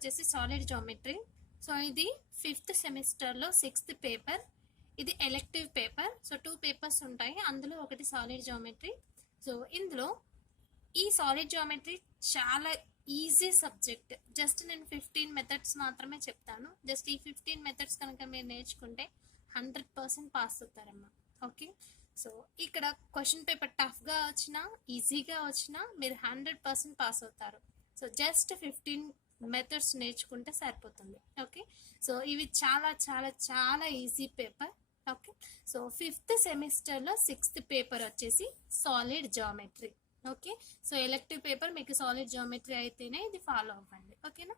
వచ్చేసి solid geometry. So ఇది 5th సెమిస్టర్లో 6th పేపర్. ఇది ఎలెక్టివ్ పేపర్. సో 2 పేపర్స్ ఉంటాయి, అందులో ఒకటి సాలిడ్ జామెట్రీ. సో ఇందులో ఈ సాలిడ్ జామెట్రీ చాలా ఈజీ సబ్జెక్ట్. జస్ట్ నేను 15 మెథడ్స్ మాత్రమే చెప్తాను. జస్ట్ ఈ 15 మెథడ్స్ కనుక మీరు నేర్చుకుంటే 100% పాస్ అవుతారమ్మా. ఓకే, సో ఇక్కడ క్వశ్చన్ పేపర్ టఫ్గా వచ్చినా ఈజీగా వచ్చినా మీరు 100% పాస్ అవుతారు. సో జస్ట్ 15 మెథడ్స్ నేర్చుకుంటే సరిపోతుంది. ఓకే, సో ఇవి చాలా చాలా చాలా easy paper. Okay, so 5th సెమిస్టర్లో 6th పేపర్ వచ్చేసి solid geometry. Okay, so elective paper మీకు సాలిడ్ జామెట్రీ అయితేనే ఇది ఫాలో అవ్వండి. ఓకేనా,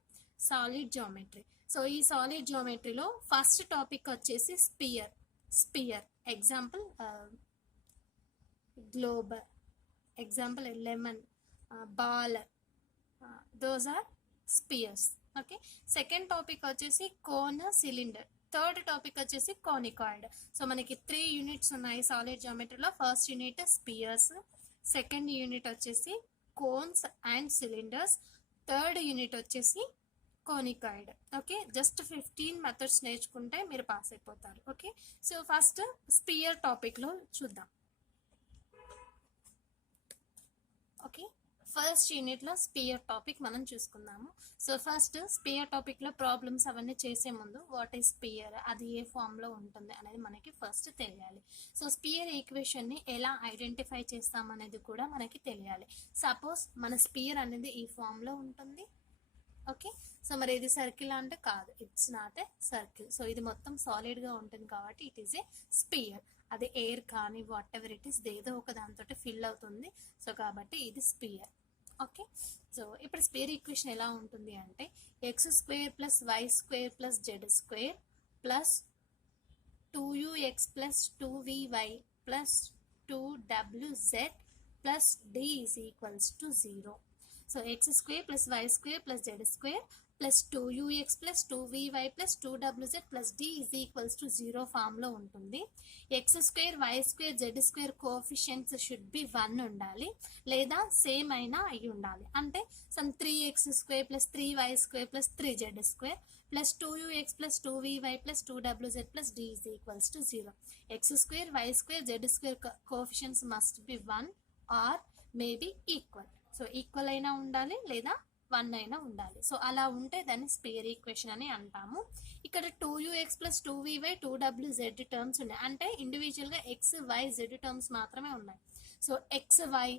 సాలిడ్ జామెట్రీ. సో ఈ సాలిడ్ జామెట్రీలో ఫస్ట్ టాపిక్ వచ్చేసి sphere. Example globe, example lemon, ball, those are spheres. Okay, second topic వచ్చేసి కోన్, సిలిండర్. థర్డ్ టాపిక్ వచ్చేసి కోనికాయిడ్. సో మనకి 3 యూనిట్స్ ఉన్నాయి సాలిడ్ జామెట్రీలో. First unit spheres, second unit వచ్చేసి cones and cylinders, third unit వచ్చేసి conicoid. Okay, just 15 methods నేర్చుకుంటే మీరు pass అయిపోతారు. ఓకే, సో ఫస్ట్ స్పియర్ టాపిక్లో చూద్దాం. ఓకే, ఫస్ట్ యూనిట్లో స్పియర్ టాపిక్ మనం చూసుకుందాము. సో ఫస్ట్ స్పియర్ టాపిక్లో ప్రాబ్లమ్స్ అవన్నీ చేసే ముందు వాట్ ఈస్ స్పియర్, అది ఏ ఫామ్లో ఉంటుంది అనేది మనకి ఫస్ట్ తెలియాలి. సో స్పియర్ ఈక్వేషన్ని ఎలా ఐడెంటిఫై చేస్తామనేది కూడా మనకి తెలియాలి. సపోజ్ మన స్పియర్ అనేది ఈ ఫామ్లో ఉంటుంది. ఓకే, సో మరి ఇది సర్కిల్ అంటే కాదు, it's not a circle. So ఇది మొత్తం సాలిడ్గా ఉంటుంది కాబట్టి ఇట్ ఈస్ ఏ స్పియర్. అది ఎయిర్ కానీ వాట్ ఎవర్ ఇట్ ఈస్ ఏదో ఒక దాంతో ఫిల్ అవుతుంది. సో కాబట్టి ఇది స్పియర్. ఓకే, సో ఇప్పుడు స్పియర్ ఈక్వేషన్ ఎలా ఉంటుంది అంటే x² + y² + z² plus 2ux + 2vy + 2wz + d = 0. So x² + y² + z² plus 2ux + 2vy + 2wz + d = 0 ఫామ్లో ఉంటుంది. x² y² z² coefficients should be 1 ఉండాలి, లేదా సేమ్ అయినా అయి ఉండాలి. అంటే some 3x² + 3y² + 3z² plus 2ux + 2vy + 2wz + d = 0. x² y² z² coefficients must be 1 or maybe equal. So equal అయినా ఉండాలి లేదా 1 అయినా ఉండాలి. సో అలా ఉంటే దాన్ని స్పియర్ ఈక్వేషన్ అని అంటాము. ఇక్కడ 2ux + 2vy 2wz టర్మ్స్ ఉన్నాయి, అంటే ఇండివిజువల్గా x y z టర్మ్స్ మాత్రమే ఉన్నాయి. So xy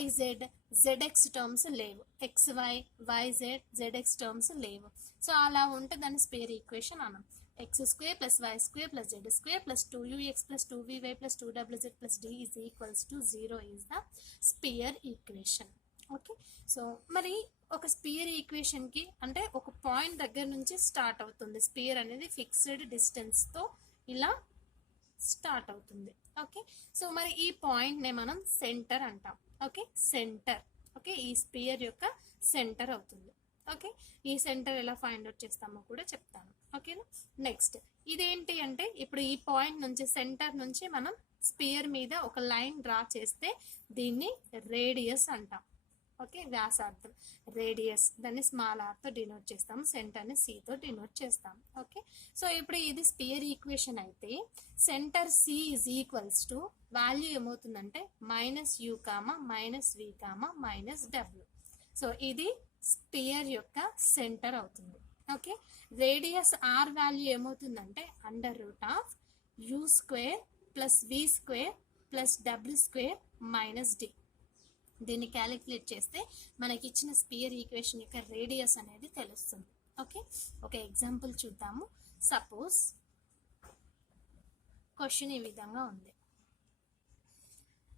yz zx terms లేవు, xy yz zx టర్మ్స్ లేవు. సో అలా ఉంటే దాన్ని స్పియర్ ఈక్వేషన్ అనం. x² + y² + z² plus 2ux + 2vy + 2wz + d = 0 is the spear equation. Okay, so మరి ఒక స్పియర్ ఈక్వేషన్కి అంటే ఒక పాయింట్ దగ్గర నుంచి స్టార్ట్ అవుతుంది. స్పియర్ అనేది ఫిక్స్డ్ డిస్టెన్స్తో ఇలా స్టార్ట్ అవుతుంది. ఓకే, సో మరి ఈ పాయింట్నే మనం సెంటర్ అంటాం. Okay, centre. ఓకే, ఈ స్పియర్ యొక్క సెంటర్ అవుతుంది. ఓకే, ఈ సెంటర్ ఎలా ఫైండ్ అవుట్ చేస్తామో కూడా చెప్తాను. ఓకేనా, నెక్స్ట్ ఇదేంటి అంటే ఇప్పుడు ఈ పాయింట్ నుంచి సెంటర్ నుంచి మనం స్పియర్ మీద ఒక లైన్ డ్రా చేస్తే దీన్ని రేడియస్ అంటాం. ఓకే, వ్యాసార్థం రేడియస్, దాన్ని స్మాల్ ఆర్తో డినోట్ చేస్తాం, సెంటర్ని సితో డినోట్ చేస్తాం. ఓకే, సో ఇప్పుడు ఇది స్పియర్ ఈక్వేషన్ అయితే సెంటర్ సి = వాల్యూ ఏమవుతుందంటే -u, -v, -w. సో ఇది స్పియర్ యొక్క సెంటర్ అవుతుంది. ఓకే, రేడియస్ r వాల్యూ ఏమవుతుందంటే √u² + v² + w² - d. దీన్ని క్యాలిక్యులేట్ చేస్తే మనకి ఇచ్చిన స్పియర్ ఈక్వేషన్ యొక్క రేడియస్ అనేది తెలుస్తుంది. ఓకే, ఒక ఎగ్జాంపుల్ చూద్దాము. సపోజ్ క్వశ్చన్ ఈ విధంగా ఉంది.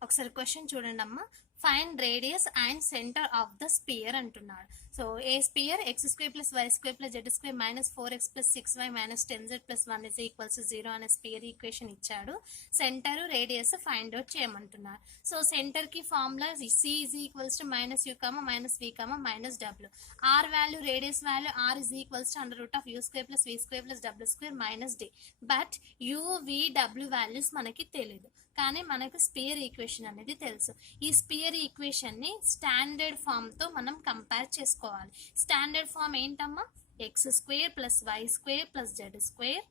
ఒకసారి క్వశ్చన్ చూడండి అమ్మా. Find radius and center of the sphere అంటున్నాడు. So a sphere x² + y² + z² -4x + 6y - 10z + 1 = 0 అనే స్పియర్ ఈక్వేషన్ ఇచ్చాడు. సెంటర్ రేడియస్ ఫైండ్ అవుట్ చేయమంటున్నారు. సో సెంటర్ కి formula c = -u, -v, -w. r value radius value r = √u² + v² + w² - d. But u, v, w values మనకి తెలియదు, కానీ మనకు sphere equation అనేది తెలుసు. ఈ స్పియర్ స్పియర్ ఈక్వేషన్ ని స్టాండర్డ్ ఫామ్ తో మనం కంపేర్ చేసుకోవాలి. స్టాండర్డ్ ఫామ్ ఏంటమ్మా? X square plus Y square plus Z square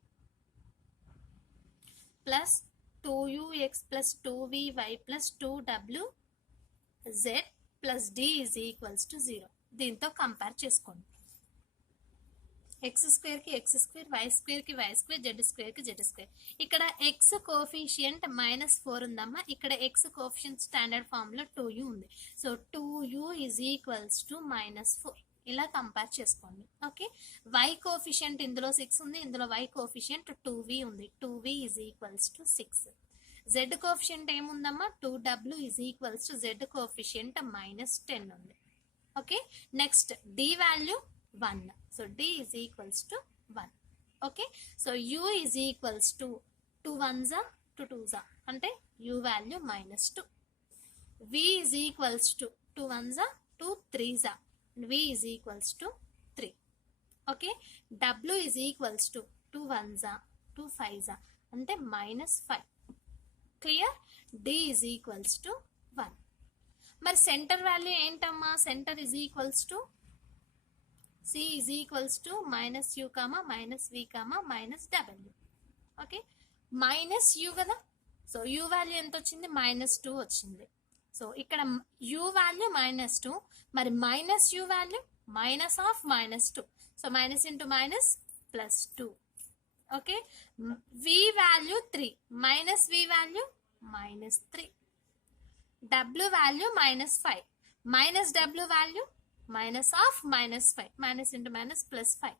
plus 2ux plus 2vy plus 2wz plus d is equals to 0. దీంతో కంపేర్ చేసుకోండి. ఎక్స్ స్క్వేర్ కి ఎక్స్ స్క్వేర్, వై స్క్వేర్ కి y square, Z square కి Z square. ఇక్కడ X coefficient -4 ఉందమ్మా. ఇక్కడ X coefficient standard form లో 2u ఉంది. So 2u is equals to -4. ఇలా కంపేర్ చేసుకోండి. ఓకే, వై కోఫిషియంట్ ఇందులో 6 ఉంది, ఇందులో వై కోఫిషియంట్ 2v ఉంది. 2v is equals to 6. Z coefficient ఏముందమ్మా? 2w is equals to z coefficient -10 ఉంది. Okay, next d value 1. So d is equals to 1. Okay, so u is equals to 2 1s 2 2s అంటే u value -2. v is equals to 2 1s 2 3s v is equals to 3. Okay, w is equals to 2 1s 2 5s అంటే -5. Clear? d is equals to 1. మరి centre value ఏంటమ్మా? Centre is equals to c is equals to -u, -v, -w. Okay, -u కదా. So u value ఎంత వచ్చింది? -2 వచ్చింది. So ఇక్కడ u value -2, మరి -u value -2. So minus into minus +2. Okay, v value 3, -v value -3, w value -5, -w value -5, minus into minus +5.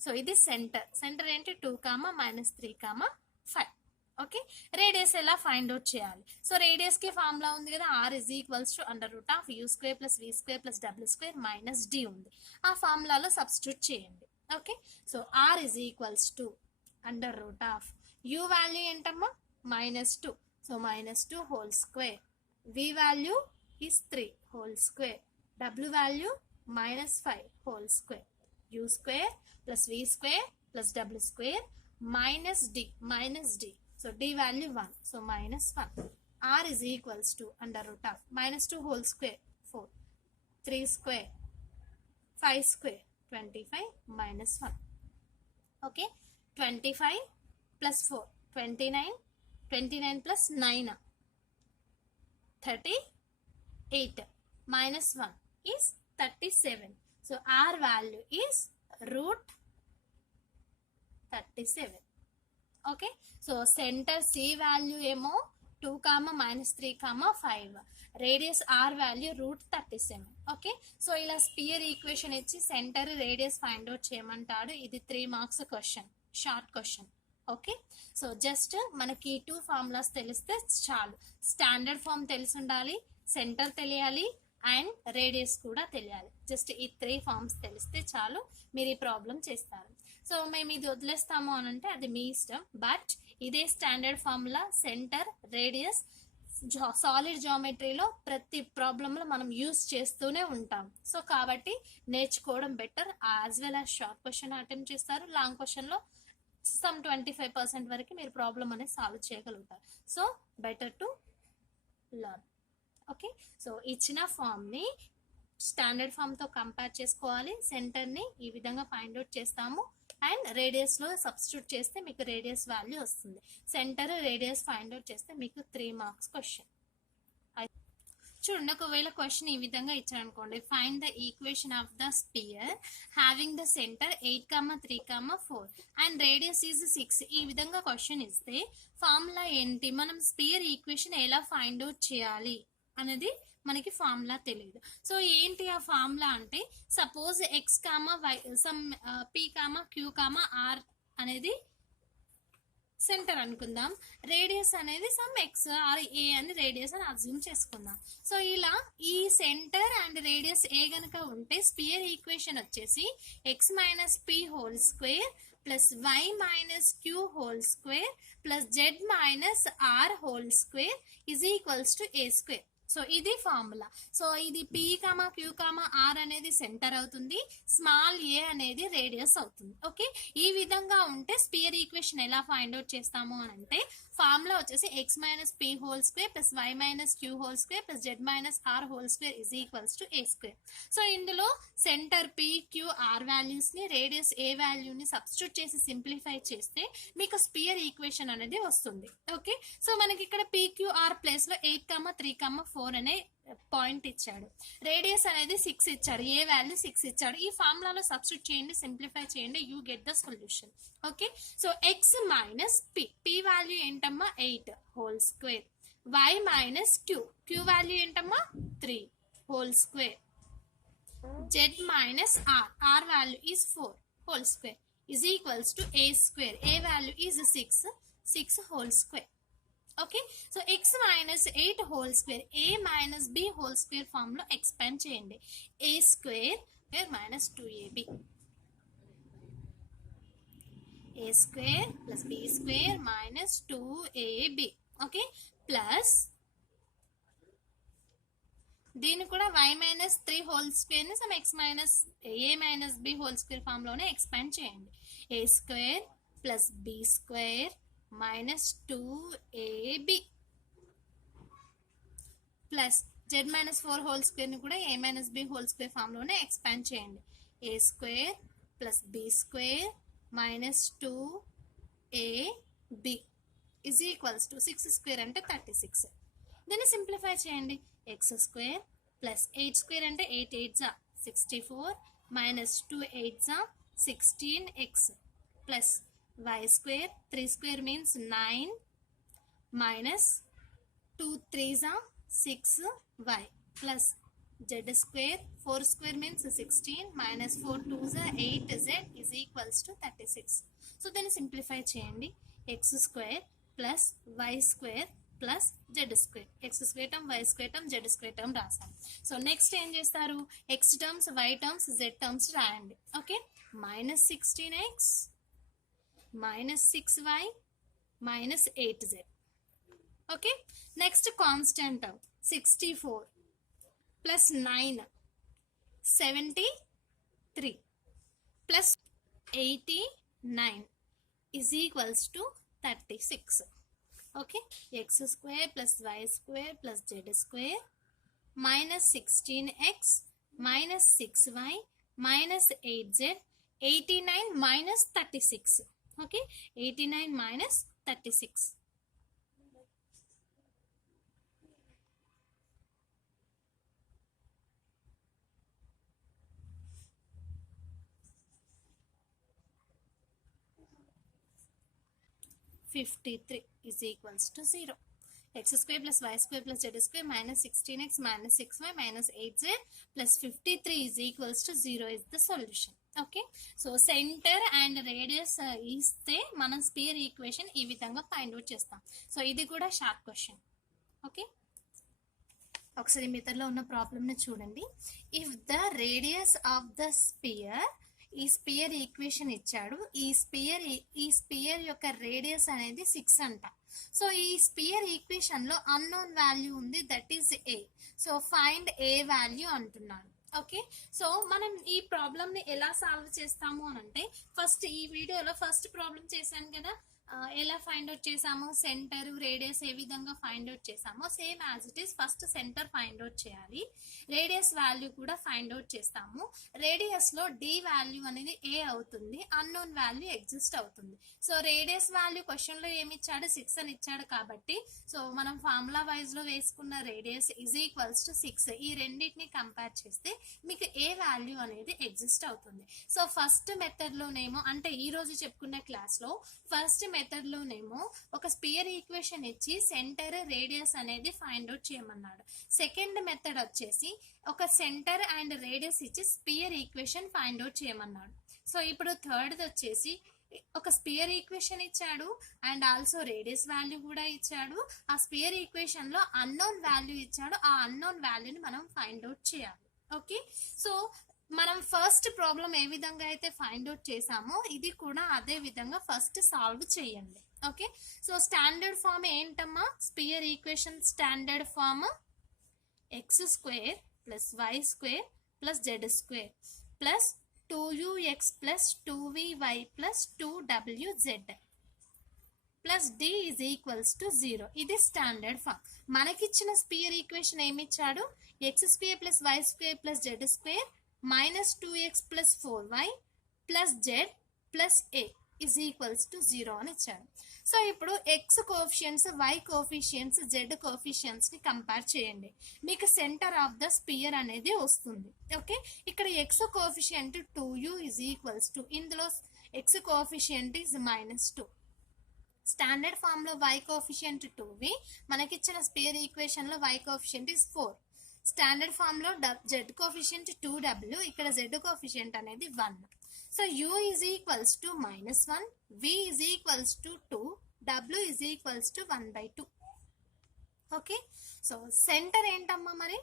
So ఇది centre. Centre ఏంటి? 2, -3, 5. Okay, radius ఎలా find out చేయాలి? So radius కి ఫార్ములా ఉంది కదా, r is equals to √u² + v² + w² - d ఉంది. ఆ ఫార్ములాలో substitute చేయండి. Okay, so r is equals to √u value ఏంటమ్మా? -2. So -2 whole square, v value is 3 whole square, w value -5 whole square, u² + v² + w² - d. So d value 1. So -1. r is equals to -2 whole square 4, 3 square 5 square 25 -1. Okay, 25 plus 4 29, 29 plus 9 38, -1 is 37. So r value is √37. Okay, so centre C value ఏమో 2, -3, 5. Radius R value √37. Okay, so ఇలా sphere equation ఇచ్చి centre radius find out చేయమంటాడు. ఇది 3 marks question, short question. Okay, so just మనకి 2 formulas తెలిస్తే చాలు. Standard form తెలిసి ఉండాలి, సెంటర్ తెలియాలి, అండ్ రేడియస్ కూడా తెలియాలి. జస్ట్ ఈ 3 ఫార్మ్స్ తెలిస్తే చాలు, మీరు ఈ ప్రాబ్లం చేస్తారు. సో మేము ఇది వదిలేస్తాము అని అంటే అది మీ ఇష్టం. బట్ ఇదే standard formula center, radius, solid జామెట్రీలో ప్రతి ప్రాబ్లంలో మనం యూజ్ చేస్తూనే ఉంటాం. సో కాబట్టి నేర్చుకోవడం better. As well as short question attempt చేస్తారు, లాంగ్ క్వశ్చన్లో సమ్ 25% వరకు మీరు ప్రాబ్లం అనేది సాల్వ్ చేయగలుగుతారు. So better to learn. Okay, so ఇచ్చిన ఫామ్ని స్టాండర్డ్ ఫామ్తో కంపేర్ చేసుకోవాలి. సెంటర్ని ఈ విధంగా ఫైండ్ అవుట్ చేస్తాము, అండ్ రేడియస్లో సబ్స్టిట్యూట్ చేస్తే మీకు రేడియస్ వాల్యూ వస్తుంది. సెంటర్, రేడియస్ ఫైండ్ అవుట్ చేస్తే మీకు 3 మార్క్స్ క్వశ్చన్. చూడండి, ఒకవేళ క్వశ్చన్ ఈ విధంగా ఇచ్చారనుకోండి, find the equation of the spear having the centre 8, 3, 4 and radius is 6. ఈ విధంగా క్వశ్చన్ ఇస్తే ఫార్ములా ఏంటి? మనం స్పియర్ ఈక్వేషన్ ఎలా ఫైండ్ అవుట్ చేయాలి అనేది మనకి ఫార్ములా తెలియదు. సో ఏంటి ఆ ఫార్ములా అంటే, suppose x, y some p, q, r అనేది సెంటర్ అనుకుందాం. రేడియస్ అనేది సమ్ ఎక్స్ ఆర్ ఏ అని రేడియస్ అని అజ్యూమ్ చేసుకుందాం. సో ఇలా ఈ సెంటర్ అండ్ రేడియస్ ఏ గనక ఉంటే స్పియర్ ఈక్వేషన్ వచ్చేసి x - p whole square plus y - q whole square plus z - r whole square is equals to a square. So ఇది formula. So ఇది p, q, r అనేది centre అవుతుంది, small a అనేది radius అవుతుంది. Okay, ఈ విధంగా ఉంటే స్పియర్ ఈక్వేషన్ ఎలా ఫైండ్ అవుట్ చేస్తాము అని అంటే, ఫార్ములా వచ్చేసి x minus p whole square plus y minus q whole square plus z minus r whole square is equals to a square. So ఇందులో సెంటర్ p q r వాల్యూస్ని radius a వాల్యూని substitute చేసి simplify చేస్తే మీకు spear equation అనేది వస్తుంది. Okay, so మనకి ఇక్కడ pqr ప్లేస్ లో 8,3,4 అనే పాయింట్ ఇచ్చాడు. రేడియస్ అనేది 6 ఇచ్చాడు, ఏ వాల్యూ 6 ఇచ్చాడు. ఈ ఫార్ములాలో సబ్స్టిట్యూట్ చేయండి, సింప్లిఫై చేయండి, you get the solution. Okay, so x minus p value ఏంటమ్మా 8 whole square, y minus q value ఏంటమ్మా 3 whole square, z minus r value is 4 whole square is equals to a square. A value is 6 whole square. Okay, so x minus 8 whole square, a minus b whole square form lo expand cheyandi. A square minus 2ab, a square plus b square minus 2ab. Okay, plus దీన్ని కూడా y minus 3 whole square ని సమ్ x minus a minus b whole square form లోనే expand చేయండి. a square plus b square minus 2ab plus z minus 4 whole square ని కూడా a minus b whole square form లోనే expand చేయండి. a square plus b square minus 2ab is equals to 6 square అంటే 36. దీన్ని simplify చేయండి. x square plus 8 square అంటే 8 8 64 minus 2 8 16x plus y square 3 square means 9 minus 2 3 6y plus z square 4 square means 16 minus 4 2 8z is equals to 36. So దీన్ని simplify చేయండి. x square plus y square plus Z square, x square term y square term z square term రాసాను. So next ఏం చేస్తారు, x terms y terms z terms రాయండి. Okay, minus 16x minus 6y minus 8z. Okay, next constant term 64 plus 9 73 plus 89 is equals to 36. Okay, x square plus y square plus z square minus 16x minus 6y minus 8z 89 minus 36. Okay, 89 minus 36. (53) is equals to 0. x square plus y square plus z square minus 16x minus 6y minus 8z plus 53 is equals to 0 is the solution. Okay, so center and radius ఇస్తే మనం spear equation ఈ విధంగా find out చేస్తాం. So ఇది కూడా short question. Okay, ఒకసారి మెథడ్లో ఉన్న ప్రాబ్లమ్ని చూడండి. If the radius of the spear, ఈ స్పియర్ ఈక్వేషన్ ఇచ్చాడు, ఈ స్పియర్ యొక్క రేడియస్ అనేది 6 అంట. సో ఈ స్పియర్ ఈక్వేషన్ లో అన్నోన్ వాల్యూ ఉంది, that is a. So find a value అంటున్నాడు. ఓకే, సో మనం ఈ ప్రాబ్లమ్ ని ఎలా సాల్వ్ చేస్తాము అని అంటే, ఫస్ట్ ఈ వీడియోలో ఫస్ట్ ప్రాబ్లం చేశాను కదా, ఎలా ఫైండ్ అవుట్ చేసాము, సెంటర్ రేడియస్ ఏ విధంగా ఫైండ్ అవుట్ చేసామో same as it is first centre find out చేయాలి, రేడియస్ వాల్యూ కూడా ఫైండ్ అవుట్ చేస్తాము. రేడియస్ లో డి వాల్యూ అనేది ఏ అవుతుంది, అన్నోన్ వాల్యూ ఎగ్జిస్ట్ అవుతుంది. సో రేడియస్ వాల్యూ క్వశ్చన్ లో ఏమి ఇచ్చాడు, 6 అని ఇచ్చాడు కాబట్టి, సో మనం ఫార్ములా వైజ్ లో వేసుకున్న రేడియస్ ఈజ్ ఈక్వల్స్ టు 6. ఈ రెండింటిని కంపేర్ చేస్తే మీకు ఏ వాల్యూ అనేది ఎగ్జిస్ట్ అవుతుంది. సో ఫస్ట్ మెథడ్ లోనేమో, అంటే ఈ రోజు చెప్పుకున్న క్లాస్ లో ఫస్ట్ మెథడ్ లోనేమో ఒక స్పియర్ ఈక్వేషన్ ఇచ్చి సెంటర్ రేడియస్ అనేది ఫైండ్ అవుట్ చేయమన్నాడు. సెకండ్ మెథడ్ వచ్చేసి ఒక సెంటర్ అండ్ రేడియస్ ఇచ్చి స్పియర్ ఈక్వేషన్ ఫైండ్ అవుట్ చేయమన్నాడు. సో ఇప్పుడు థర్డ్ వచ్చేసి ఒక స్పియర్ ఈక్వేషన్ ఇచ్చాడు అండ్ ఆల్సో రేడియస్ వాల్యూ కూడా ఇచ్చాడు. ఆ స్పియర్ ఈక్వేషన్ లో అన్నోన్ వాల్యూ ఇచ్చాడు, ఆ అన్నోన్ వాల్యూని మనం ఫైండ్ అవుట్ చేయాలి. ఓకే, సో మనం ఫస్ట్ ప్రాబ్లం ఏ విధంగా అయితే ఫైండ్ అవుట్ చేసామో ఇది కూడా అదే విధంగా ఫస్ట్ సాల్వ్ చేయండి. ఓకే, సో స్టాండర్డ్ ఫామ్ ఏంటమ్మా, sphere equation standard form X square plus Y square plus Z square plus 2ux plus 2vy plus 2wz. Plus D is equals to 0. ఇది standard form. మనకిచ్చిన sphere equation ఏమి ఇచ్చాడు? X square plus Y square plus Z square minus 2x plus 4y plus Z plus A is equals to 0 అని ఇచ్చాడు. So ఇప్పుడు X coefficients, Y coefficients, Z coefficients ని compare చేయండి. మీకు centre of the spear అనేది వస్తుంది. Okay, ఇక్కడ x coefficient 2u is equals to, ఇందులో x coefficient is -2. Standard form లో y కోఎఫిషియంట్ 2v, మనకిచ్చిన స్పియర్ ఈక్వేషన్ లో y coefficient is 4. Standard form లో z కోఎఫిషియంట్ 2w, ఇక్కడ z కోఎఫిషియంట్ అనేది 1. So u is equals to -1, v is equals to 2, w is equals to 1/2. Okay, so center ఏంటమ్మా మరి?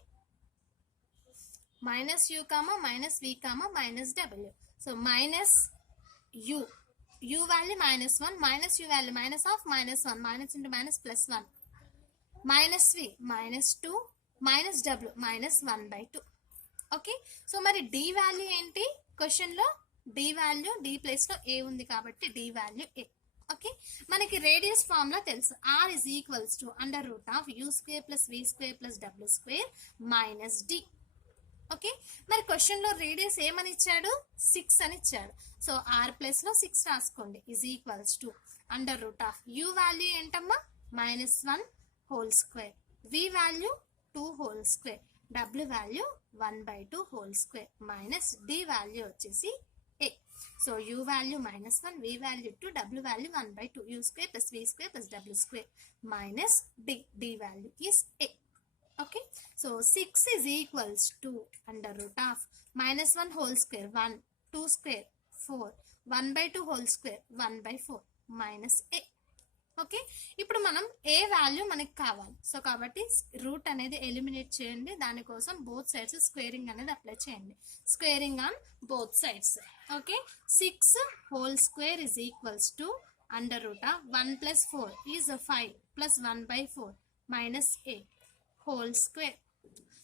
-u, -v, -w. So -u, u value -1, -u value -1, minus into minus plus 1, -v -2, -w -1/2. Okay, so మరి d value ఏంటి? Question లో d value, d place లో a ఉంది కాబట్టి d value a. Okay, మనకి radius formula తెలుసు. r is equals to √u² plus v² plus w² minus d. Okay, మరి question లో రేడియస్ ఏమని ఇచ్చాడు? 6 అని ఇచ్చాడు. సో r ప్లస్ లో 6 రాసుకోండి. Is equals to √u value ఏంటమ్మా? -1 whole square, v value 2 whole square, w value 1/2 whole square minus d value వచ్చేసి a. So u value -1, v value 2, w value 1/2, u² plus v² plus w² minus d value is a. Okay, so 6 is equals to √(-1 whole square 1, 2 square 4, 1/2 whole square 1/4 minus a. Okay, ఇప్పుడు మనం ఏ value మనకి కావాలి. So కాబట్టి route అనేది eliminate చేయండి. దానికోసం both sides squaring అనేది apply చేయండి. Squaring on both sides. Okay, 6 whole square is equals to √1 plus 4 is 5 plus 1/4 minus a whole square.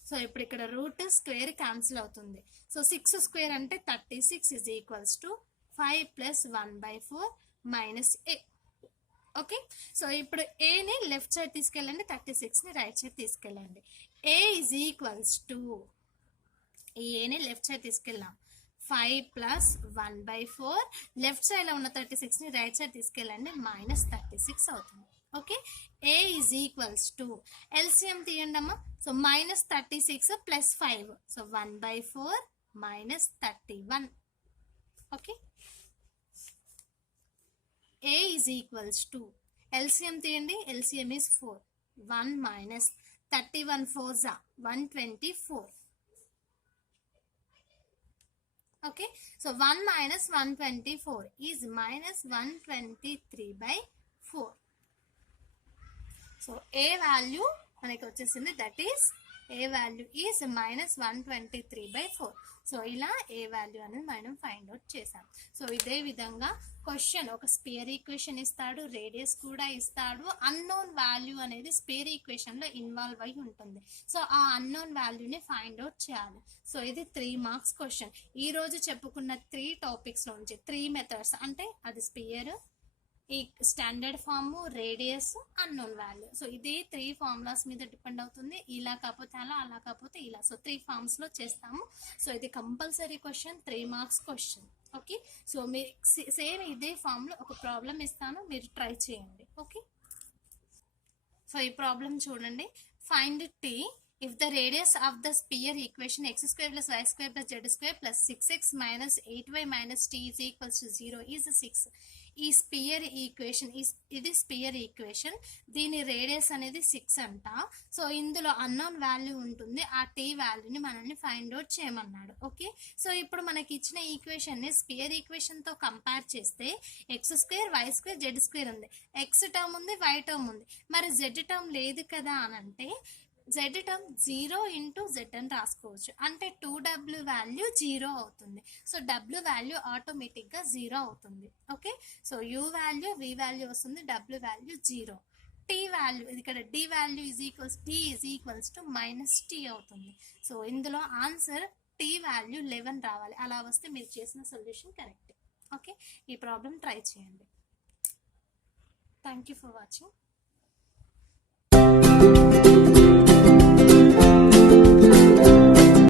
So ఇప్పుడు ఇక్కడ రూట్ స్క్వేర్ క్యాన్సిల్ అవుతుంది. సో 6 స్క్వేర్ అంటే 36 is equals to 5 plus 1/4 minus a. Okay, so ఇప్పుడు ఏని left side తీసుకెళ్ళండి, 36ని right side తీసుకెళ్ళండి. ఏ is equals to, ఈ ఏని లెఫ్ట్ సైడ్ తీసుకెళ్ళాం, 5 plus 1/4, లెఫ్ట్ సైడ్ లో ఉన్న 36ని రైట్ సైడ్ తీసుకెళ్ళండి, -36 అవుతుంది. Okay, A is equals to, LCM తీయండి అమ్మా. So -36 plus 5, so 1/4 -31. Okay, a is equals to, LCM తీయండి, LCM is 4, 1 minus 31 4s are 124. Okay, so 1 minus 124 is minus 123/4. So a value మనకి వచ్చేసింది, that is a value is -123/4. So ఇలా ఏ value అనేది మనం find out చేసాం. So ఇదే విధంగా question ఒక స్పియర్ ఈక్వేషన్ ఇస్తాడు, రేడియస్ కూడా ఇస్తాడు, అన్నోన్ వాల్యూ అనేది స్పియర్ ఈక్వేషన్ లో ఇన్వాల్వ్ అయి ఉంటుంది. సో ఆ అన్నోన్ వాల్యూని ఫైండ్ అవుట్ చేయాలి. సో ఇది 3 మార్క్స్ క్వశ్చన్. ఈ రోజు చెప్పుకున్న 3 టాపిక్స్ నుంచి 3 మెథడ్స్, అంటే అది స్పియర్, ఈ standard form, radius, unknown value. So ఇది 3 ఫార్ములాస్ మీద డిపెండ్ అవుతుంది. ఇలా కాకపోతే అలా, అలా కాకపోతే ఇలా. సో 3 ఫార్మ్స్ లో చేస్తాము. సో ఇది compulsory question, 3 marks question. Okay, so మీరు సేమ్ ఇదే ఫామ్ లో ఒక ప్రాబ్లం ఇస్తాను, మీరు ట్రై చేయండి. ఓకే, సో ఈ ప్రాబ్లం చూడండి. Find t if the radius of the sphere equation x² plus y² plus z² plus 6x minus 8y minus t is equals to 0 is 6. ఈ spear equation, ఇది spear equation, దీని radius అనేది 6 అంట. So ఇందులో unknown value ఉంటుంది, ఆ tea వాల్యూని మనల్ని ఫైండ్ అవుట్ చేయమన్నాడు. ఓకే, సో ఇప్పుడు మనకి ఇచ్చిన ఈక్వేషన్ని స్పియర్ ఈక్వేషన్ తో కంపేర్ చేస్తే x² y² z² ఉంది, x టర్మ్ ఉంది, y టర్మ్ ఉంది, మరి z టర్మ్ లేదు కదా అని అంటే z టర్మ్ 0 into z అని రాసుకోవచ్చు. అంటే 2w వాల్యూ 0 అవుతుంది. సో w వాల్యూ ఆటోమేటిక్ గా 0 అవుతుంది. Okay, so u value, v value వస్తుంది, w వాల్యూ 0. t వాల్యూ, ఇక్కడ d value is equals, t is equals to -t అవుతుంది. సో ఇందులో ఆన్సర్ t వాల్యూ 11 రావాలి. అలా వస్తే మీరు చేసిన సొల్యూషన్ కరెక్ట్. ఓకే, ఈ ప్రాబ్లం ట్రై చేయండి. Thank you for watching.